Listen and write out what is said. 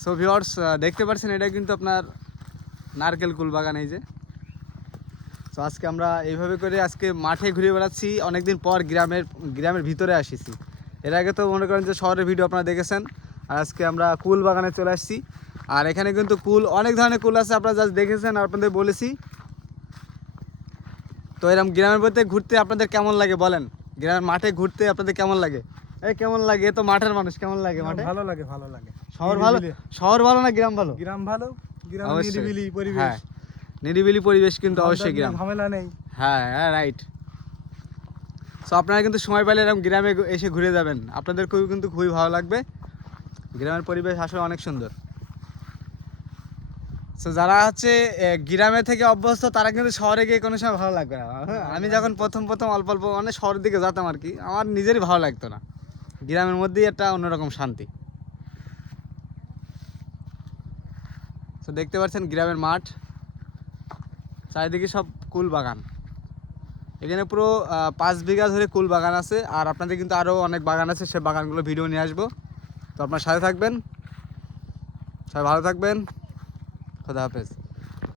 So viewers, দেখতে পাচ্ছেন এটা কিন্তু আপনার নারকেল কুল বাগান। এই যে তো আজকে আমরা এইভাবে করে আজকে মাঠে ঘুরে বেড়াচ্ছি, অনেকদিন পর গ্রামের ভিতরে আসিছি। এর আগে তো মনে করেন যে শহরের ভিডিও আপনারা দেখেছেন, আর আজকে আমরা কুল বাগানে চলে আসছি। আর এখানে কিন্তু কুল, অনেক ধরনের কুল আছে, আপনারা জাস্ট দেখেছেন আর আপনাদের বলেছি। তো এরকম গ্রামের মধ্যে ঘুরতে আপনাদের কেমন লাগে বলেন? গ্রামের মাঠে ঘুরতে আপনাদের কেমন লাগে? এই কেমন লাগে? এ তো মাঠের মানুষ, কেমন লাগে মাঠে? ভালো লাগে, ভালো লাগে। শহর ভালো, শহর ভালো না গ্রাম ভালো? গ্রাম ভালো, গ্রাম অবশ্যই। নিরিবিলি পরিবেশ। হ্যাঁ, নিরিবিলি পরিবেশ কিন্তু অবশ্যই গ্রাম। ঝামেলা নেই। হ্যাঁ হ্যাঁ, রাইট। সো আপনারা কিন্তু সময় পেলে এরকম গ্রামে এসে ঘুরে যাবেন, আপনাদের কিন্তু খুবই ভালো লাগবে। গ্রামের পরিবেশ আসলে অনেক সুন্দর। সো যারা হচ্ছে গ্রামে থেকে অভ্যস্ত, তারা কিন্তু শহরে গিয়ে কোনো সময় ভালো লাগবে না। হ্যাঁ, আমি যখন প্রথম অল্প অল্প মানে শহরের দিকে যেতাম আর কি, আমার নিজেরই ভালো লাগতো না। গ্রামের মধ্যেই একটা অন্যরকম শান্তি। তো দেখতে পাচ্ছেন গ্রামের মাঠ, চারিদিকে সব কুল বাগান। এখানে পুরো 5 বিঘা ধরে কুল বাগান আছে। আর আপনাদের কিন্তু আরও অনেক বাগান আছে, সে বাগানগুলো ভিডিও নিয়ে আসবো। তো আপনার সাথে থাকবেন, সবাই ভালো থাকবেন, খোদা হাফেজ।